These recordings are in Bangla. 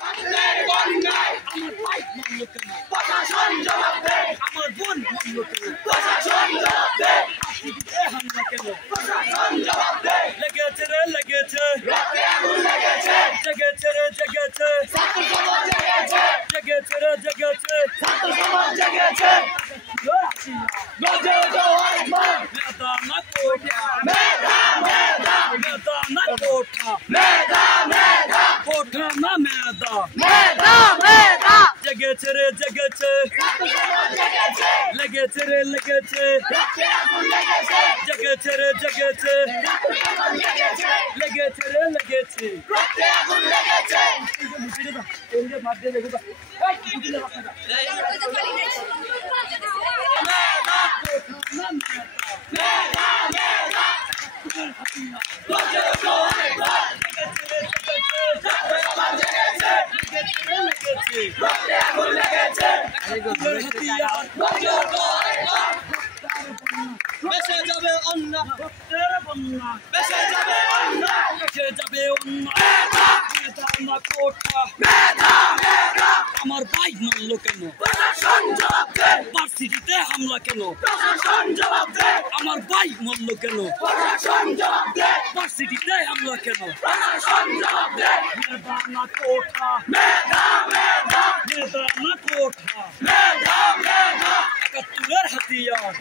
আমার ভাই মারলো কেন? প্রশাসন জবাব দে। আমার বোন মারলো কেন? প্রশাসন জবাব দে। হামলা কেন? প্রশাসন জবাব দে। লেগেছে রে লেগেছে, রক্তে আগুন লেগেছে, জেগেছে রে জেগেছে, ছাত্র সমাজ জেগেছে, জেগেছে রে জেগেছে, ছাত্র সমাজ জেগেছে। গজে জওয়ার মান, মেধা না কোঠা, মেধা মেধা, মেধা না কোঠা, মেধা মেধা, কোঠা না মেধা, মেধা মেধা। জেগেছে রে জেগেছে, ছাত্র সমাজ জেগেছে, লেগেছে রে লেগেছে, রক্তে আগুন লেগেছে, জেগেছে রে জেগেছে, ছাত্র সমাজ জেগেছে, লেগেছে রে লেগেছে, রক্তে আগুন লেগেছে। এন্ডে বাদ দে দেখো এই কিলে বাচ্চা মেধা কোঠা না মেধা, মেধা মেধা। গজে জওয়ার মান, ছাত্র সমাজ জেগেছে, লেগেছে রে লেগেছে, রক্তে আগুন লেগেছে, হাতিয়ার। গজে জওয়ার মান, বেঁচে যাবে অন্যায়, রক্তের বন্যা, বেঁচে যাবে অন্যায়, বেঁচে যাবে অন্যায়। মেধা না কোঠা, মেধা মেধা। আমার ভাই মারলো কেন? প্রশাসন জবাব দে। ভার্সিটিতে হামলা কেন? প্রশাসন জবাব দে। আমার ভাই মারলো কেন? প্রশাসন জবাব দে। ভার্সিটিতে হামলা কেন? প্রশাসন জবাব দে। মেধা না কোঠা, মেধা মেধা, মেধা না কোঠা, মেধা মেধা। ৭১-এর হাতিয়ার,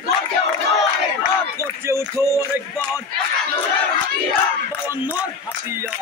গর্জে ওঠো আরেকবার, ৭১-এর হাতিয়ার, ৫২-র হাতিয়ার,